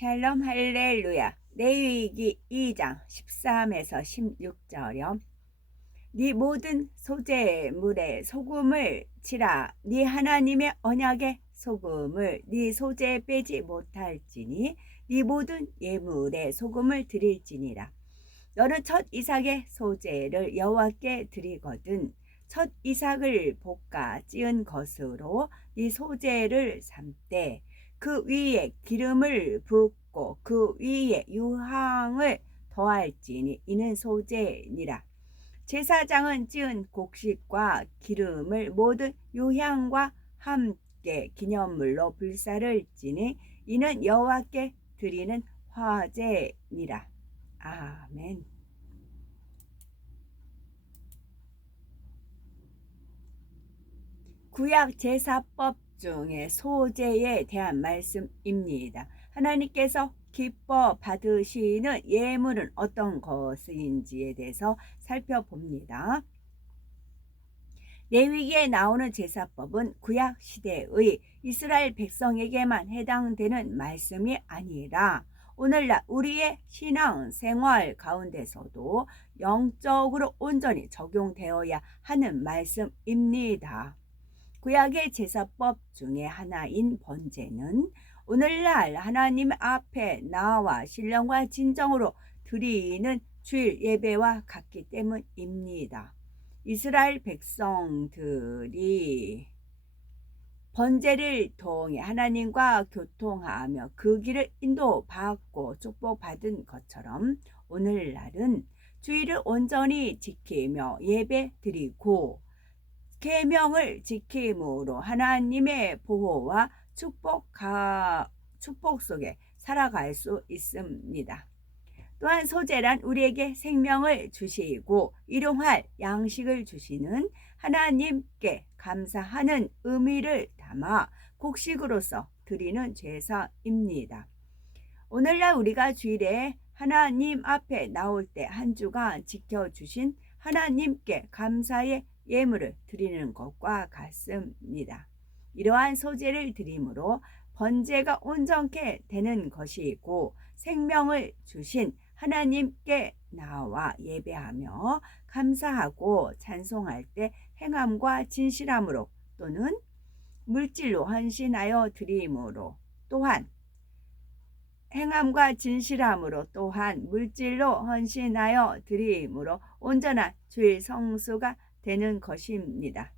샬롬 할렐루야. 레위기 2장 13에서 16절염. 네 모든 소재물에 소금을 치라. 네 하나님의 언약의 소금을 네 소재에 빼지 못할지니 네 모든 예물에 소금을 드릴지니라. 너는 첫 이삭의 소재를 여호와께 드리거든 첫 이삭을 볶아 찌은 것으로 네 소재를 삶되 그 위에 기름을 붓고 그 위에 유향을 더할지니 이는 소재니라. 제사장은 찌은 곡식과 기름을 모든 유향과 함께 기념물로 불사를 지니 이는 여호와께 드리는 화제니라. 아멘. 구약 제사법 중에 소제에 대한 말씀입니다. 하나님께서 기뻐 받으시는 예물은 어떤 것인지에 대해서 살펴봅니다. 레위기에 나오는 제사법은 구약 시대의 이스라엘 백성에게만 해당되는 말씀이 아니라 오늘날 우리의 신앙 생활 가운데서도 영적으로 온전히 적용되어야 하는 말씀입니다. 구약의 제사법 중에 하나인 번제는 오늘날 하나님 앞에 나와 신령과 진정으로 드리는 주일 예배와 같기 때문입니다. 이스라엘 백성들이 번제를 통해 하나님과 교통하며 그 길을 인도받고 축복받은 것처럼 오늘날은 주일을 온전히 지키며 예배드리고 계명을 지킴으로 하나님의 보호와 축복 속에 살아갈 수 있습니다. 또한 소제란 우리에게 생명을 주시고 일용할 양식을 주시는 하나님께 감사하는 의미를 담아 곡식으로서 드리는 제사입니다. 오늘날 우리가 주일에 하나님 앞에 나올 때 한 주간 지켜주신 하나님께 감사의 예물을 드리는 것과 같습니다. 이러한 소제를 드림으로 번제가 온전케 되는 것이고 생명을 주신 하나님께 나와 예배하며 감사하고 찬송할 때 행함과 진실함으로 또는 물질로 헌신하여 드림으로 또한 행함과 진실함으로 또한 물질로 헌신하여 드림으로 온전한 주일 성수가 되는 것입니다.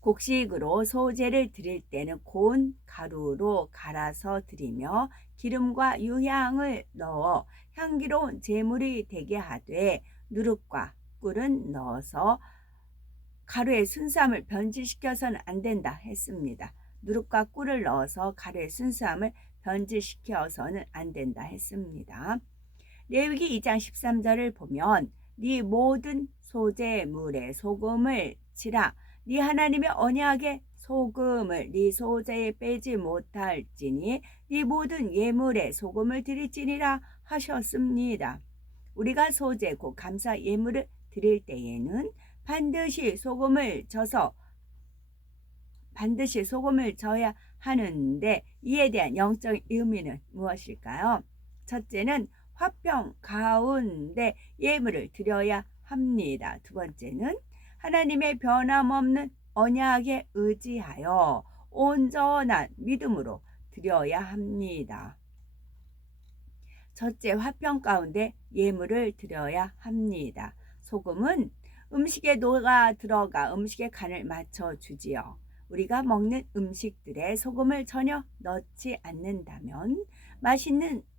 곡식으로 소제를 드릴 때는 고운 가루로 갈아서 드리며 기름과 유향을 넣어 향기로운 제물이 되게 하되 누룩과 꿀은 넣어서 가루의 순수함을 변질시켜서는 안 된다 했습니다. 누룩과 꿀을 넣어서 가루의 순수함을 변질시켜서는 안 된다 했습니다. 레위기 2장 13절을 보면 네 모든 소제물에 소금을 치라. 네 하나님의 언약의 소금을 네 소제에 빼지 못할지니 네 모든 예물에 소금을 드릴지니라 하셨습니다. 우리가 소제 곧 감사 예물을 드릴 때에는 반드시 소금을 져야 하는데 이에 대한 영적인 의미는 무엇일까요? 첫째는 화평 가운데 예물을 드려야 합니다. 두 번째는 하나님의 변함없는 언약에 의지하여 온전한 믿음으로 드려야 합니다. 첫째, 화평 가운데 예물을 드려야 합니다. 소금은 음식에 녹아 들어가 음식의 간을 맞춰주지요. 우리가 먹는 음식들에 소금을 전혀 넣지 않는다면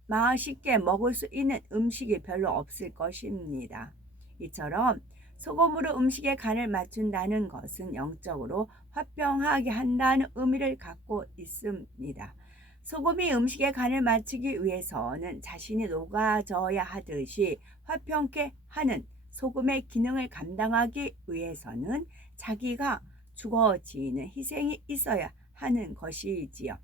맛있게 먹을 수 있는 음식이 별로 없을 것입니다. 이처럼 소금으로 음식의 간을 맞춘다는 것은 영적으로 화평하게 한다는 의미를 갖고 있습니다. 소금이 음식의 간을 맞추기 위해서는 자신이 녹아져야 하듯이 화평케 하는 소금의 기능을 감당하기 위해서는 자기가 죽어지는 희생이 있어야 하는 것이지요.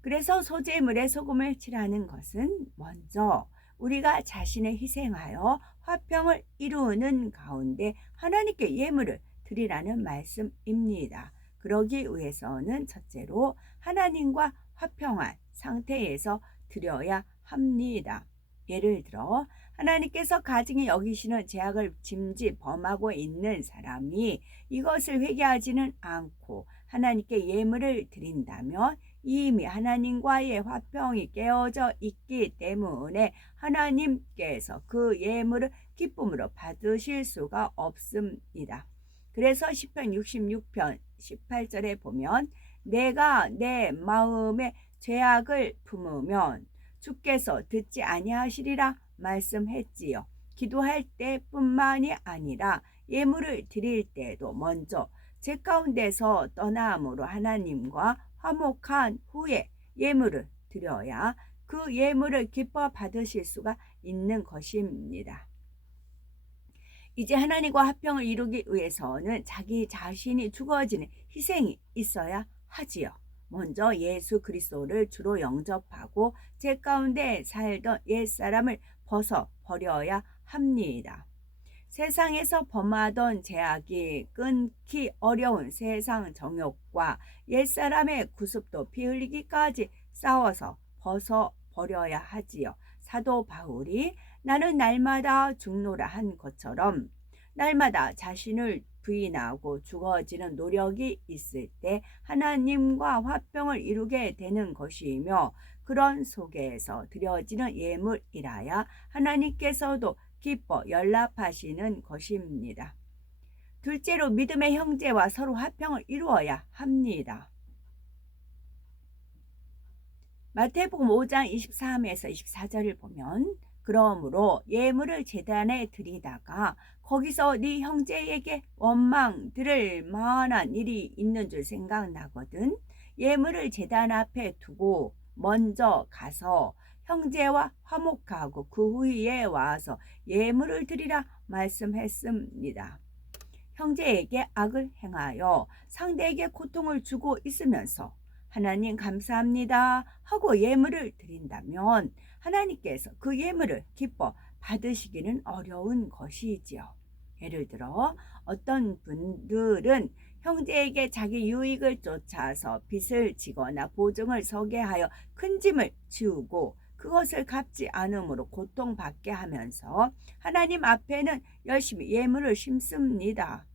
그래서 소제물에 소금을 칠하는 것은 먼저 우리가 자신을 희생하여 화평을 이루는 가운데 하나님께 예물을 드리라는 말씀입니다. 그러기 위해서는 첫째로 하나님과 화평한 상태에서 드려야 합니다. 예를 들어 하나님께서 가증히 여기시는 죄악을 짐짓 범하고 있는 사람이 이것을 회개하지는 않고 하나님께 예물을 드린다면 이미 하나님과의 화평이 깨어져 있기 때문에 하나님께서 그 예물을 기쁨으로 받으실 수가 없습니다. 그래서 시편 66편 18절에 보면 내가 내 마음에 죄악을 품으면 주께서 듣지 아니하시리라 말씀했지요. 기도할 때뿐만이 아니라 예물을 드릴 때도 먼저 제 가운데서 떠남으로 하나님과 화목한 후에 예물을 드려야 그 예물을 기뻐 받으실 수가 있는 것입니다. 이제 하나님과 화평을 이루기 위해서는 자기 자신이 죽어지는 희생이 있어야 하지요. 먼저 예수 그리스도를 주로 영접하고 제 가운데 살던 옛사람을 벗어버려야 합니다. 세상에서 범하던 죄악이 끊기 어려운 세상 정욕과 옛사람의 구습도 피 흘리기까지 싸워서 벗어버려야 하지요. 사도 바울이 나는 날마다 죽노라 한 것처럼 날마다 자신을 부인하고 죽어지는 노력이 있을 때 하나님과 화평을 이루게 되는 것이며 그런 속에서 드려지는 예물이라야 하나님께서도 기뻐 연락하시는 것입니다. 둘째로 믿음의 형제와 서로 화평을 이루어야 합니다. 마태복음 5장 23에서 24절을 보면 그러므로 예물을 제단에 드리다가 거기서 네 형제에게 원망 들을 만한 일이 있는 줄 생각나거든 예물을 제단 앞에 두고 먼저 가서 형제와 화목하고 그 후에 와서 예물을 드리라 말씀했습니다. 형제에게 악을 행하여 상대에게 고통을 주고 있으면서 하나님 감사합니다 하고 예물을 드린다면 하나님께서 그 예물을 기뻐 받으시기는 어려운 것이지요. 예를 들어 어떤 분들은 형제에게 자기 유익을 쫓아서 빚을 지거나 보증을 서게 하여 큰 짐을 지우고 그것을 갚지 않음으로 고통받게 하면서 하나님 앞에는 열심히 예물을 심습니다.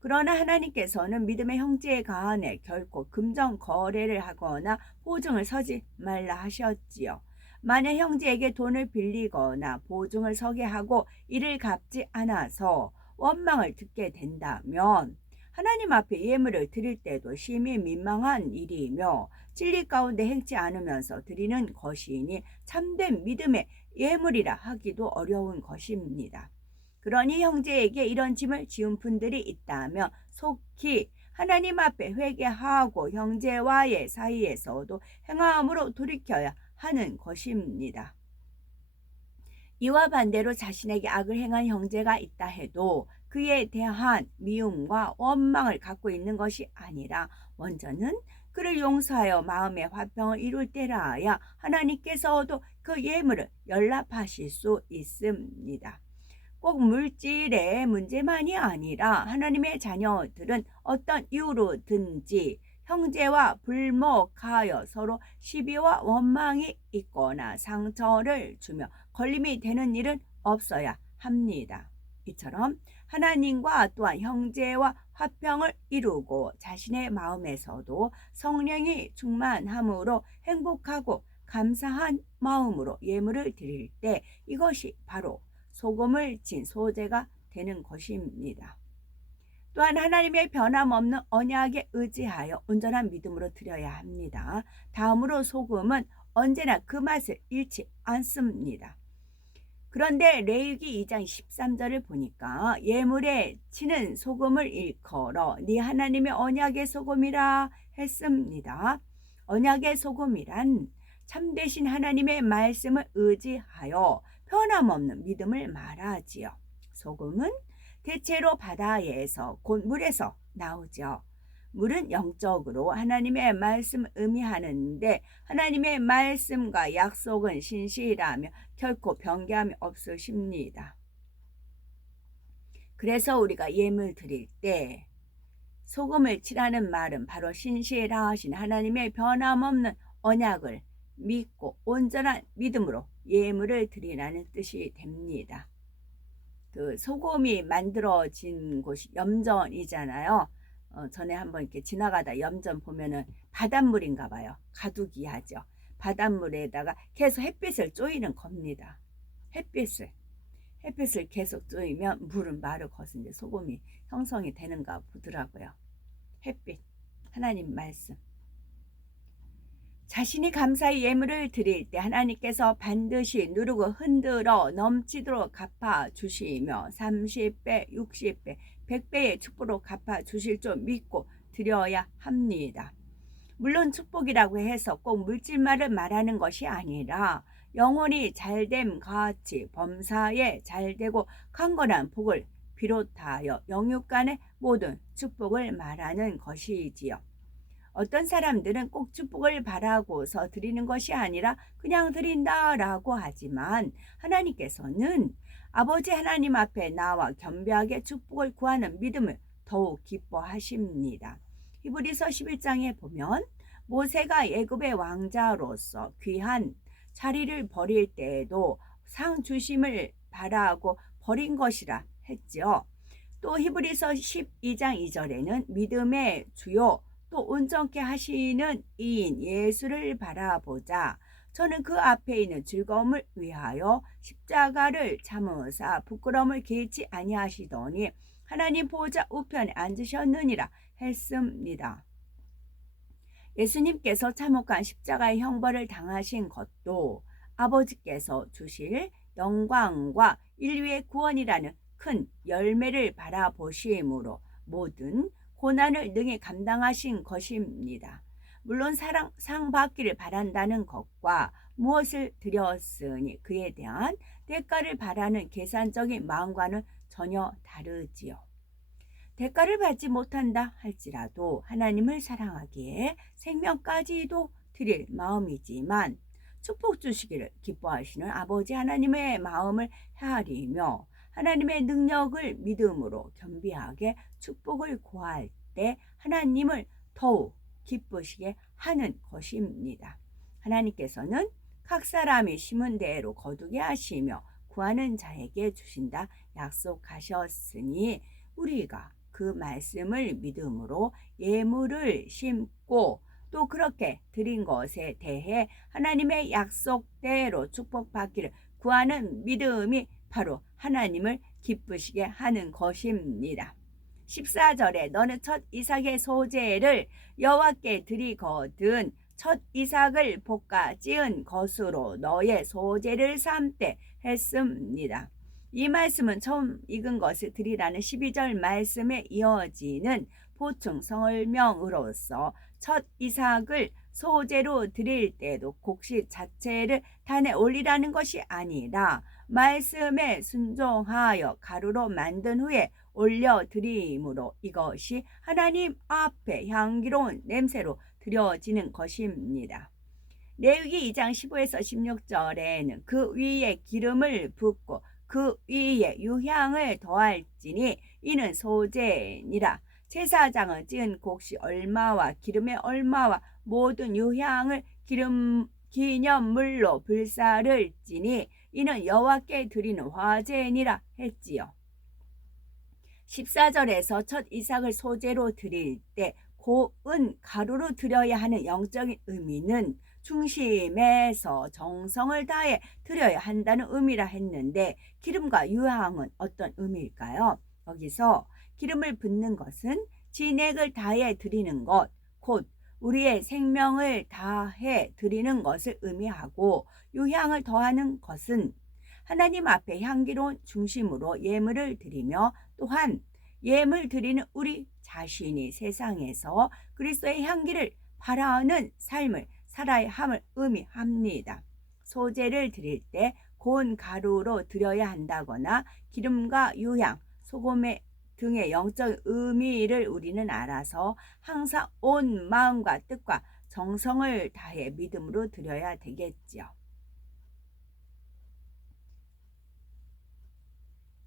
그러나 하나님께서는 믿음의 형제에 관해 결코 금전 거래를 하거나 보증을 서지 말라 하셨지요. 만약 형제에게 돈을 빌리거나 보증을 서게 하고 이를 갚지 않아서 원망을 듣게 된다면 하나님 앞에 예물을 드릴 때도 심히 민망한 일이며 진리 가운데 행치 않으면서 드리는 것이니 참된 믿음의 예물이라 하기도 어려운 것입니다. 그러니 형제에게 이런 짐을 지은 분들이 있다면 속히 하나님 앞에 회개하고 형제와의 사이에서도 행함으로 돌이켜야 하는 것입니다. 이와 반대로 자신에게 악을 행한 형제가 있다 해도 그에 대한 미움과 원망을 갖고 있는 것이 아니라 먼저는 그를 용서하여 마음의 화평을 이룰 때라야 하나님께서도 그 예물을 연락하실 수 있습니다. 꼭 물질의 문제만이 아니라 하나님의 자녀들은 어떤 이유로든지 형제와 불목하여 서로 시비와 원망이 있거나 상처를 주며 걸림이 되는 일은 없어야 합니다. 이처럼 하나님과 또한 형제와 화평을 이루고 자신의 마음에서도 성령이 충만함으로 행복하고 감사한 마음으로 예물을 드릴 때 이것이 바로 소금을 친 소재가 되는 것입니다. 또한 하나님의 변함없는 언약에 의지하여 온전한 믿음으로 드려야 합니다. 다음으로 소금은 언제나 그 맛을 잃지 않습니다. 그런데 레위기 2장 13절을 보니까 예물에 치는 소금을 일컬어 네 하나님의 언약의 소금이라 했습니다. 언약의 소금이란 참되신 하나님의 말씀을 의지하여 변함없는 믿음을 말하지요. 소금은 대체로 바다에서 곧 물에서 나오죠. 물은 영적으로 하나님의 말씀을 의미하는데 하나님의 말씀과 약속은 신실하며 결코 변개함이 없으십니다. 그래서 우리가 예물 드릴 때 소금을 치라는 말은 바로 신실하신 하나님의 변함없는 언약을 믿고 온전한 믿음으로 예물을 드리라는 뜻이 됩니다. 그 소금이 만들어진 곳이 염전이잖아요. 전에 한번 이렇게 지나가다 염전 보면은 바닷물인가 봐요. 가두기하죠. 바닷물에다가 계속 햇빛을 쬐이는 겁니다. 햇빛을 계속 쬐이면 물은 마르거든요. 이제 소금이 형성이 되는가 보더라고요. 햇빛, 하나님 말씀. 자신이 감사의 예물을 드릴 때 하나님께서 반드시 누르고 흔들어 넘치도록 갚아주시며 30배, 60배, 100배의 축복으로 갚아주실 줄 믿고 드려야 합니다. 물론 축복이라고 해서 꼭 물질만을 말하는 것이 아니라 영혼이 잘됨 같이 범사에 잘되고 강건한 복을 비롯하여 영육간의 모든 축복을 말하는 것이지요. 어떤 사람들은 꼭 축복을 바라고서 드리는 것이 아니라 그냥 드린다라고 하지만 하나님께서는 아버지 하나님 앞에 나와 겸비하게 축복을 구하는 믿음을 더욱 기뻐하십니다. 히브리서 11장에 보면 모세가 애굽의 왕자로서 귀한 자리를 버릴 때에도 상 주심을 바라고 버린 것이라 했죠. 또 히브리서 12장 2절에는 믿음의 주요 또 온전케 하시는 이인 예수를 바라보자. 저는 그 앞에 있는 즐거움을 위하여 십자가를 참으사 부끄러움을 개치 아니하시더니 하나님 보좌 우편에 앉으셨느니라 했습니다. 예수님께서 참혹한 십자가의 형벌을 당하신 것도 아버지께서 주실 영광과 인류의 구원이라는 큰 열매를 바라보심으로 모든 고난을 능히 감당하신 것입니다. 물론 상 받기를 바란다는 것과 무엇을 드렸으니 그에 대한 대가를 바라는 계산적인 마음과는 전혀 다르지요. 대가를 받지 못한다 할지라도 하나님을 사랑하기에 생명까지도 드릴 마음이지만 축복 주시기를 기뻐하시는 아버지 하나님의 마음을 헤아리며 하나님의 능력을 믿음으로 겸비하게 축복을 구할 때 하나님을 더욱 기쁘시게 하는 것입니다. 하나님께서는 각 사람이 심은 대로 거두게 하시며 구하는 자에게 주신다 약속하셨으니 우리가 그 말씀을 믿음으로 예물을 심고 또 그렇게 드린 것에 대해 하나님의 약속대로 축복받기를 구하는 믿음이 바로 하나님을 기쁘시게 하는 것입니다. 14절에 너는 첫 이삭의 소재를 여호와께 드리거든 첫 이삭을 볶아 찌은 것으로 너의 소재를 삼되 했습니다. 이 말씀은 처음 익은 것을 드리라는 12절 말씀에 이어지는 보충 설명으로서 첫 이삭을 소재로 드릴 때도 곡식 자체를 단에 올리라는 것이 아니라 말씀에 순종하여 가루로 만든 후에 올려드림으로 이것이 하나님 앞에 향기로운 냄새로 드려지는 것입니다. 레위기 2장 15에서 16절에는 그 위에 기름을 붓고 그 위에 유향을 더할지니 이는 소재니라. 제사장은 찌은 곡식 얼마와 기름의 얼마와 모든 유향을 기념물로 불사를 찌니 이는 여호와께 드리는 화제니라 했지요. 14절에서 첫 이삭을 소재로 드릴 때 고운 가루로 드려야 하는 영적인 의미는 중심에서 정성을 다해 드려야 한다는 의미라 했는데 기름과 유향은 어떤 의미일까요? 여기서 기름을 붓는 것은 진액을 다해 드리는 것, 곧 우리의 생명을 다해 드리는 것을 의미하고 유향을 더하는 것은 하나님 앞에 향기로운 중심으로 예물을 드리며 또한 예물 드리는 우리 자신이 세상에서 그리스도의 향기를 바라는 삶을 살아야 함을 의미합니다. 소재를 드릴 때 고운 가루로 드려야 한다거나 기름과 유향, 소금 등의 영적 의미를 우리는 알아서 항상 온 마음과 뜻과 정성을 다해 믿음으로 드려야 되겠죠.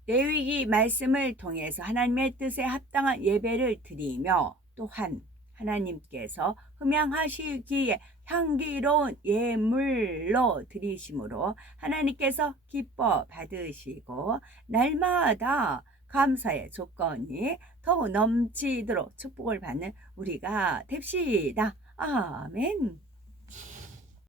레위기 말씀을 통해서 하나님의 뜻에 합당한 예배를 드리며 또한 하나님께서 흠양하시기에 향기로운 예물로 드리심으로 하나님께서 기뻐 받으시고 날마다 감사의 조건이 더 넘치도록 축복을 받는 우리가 됩시다. 아멘.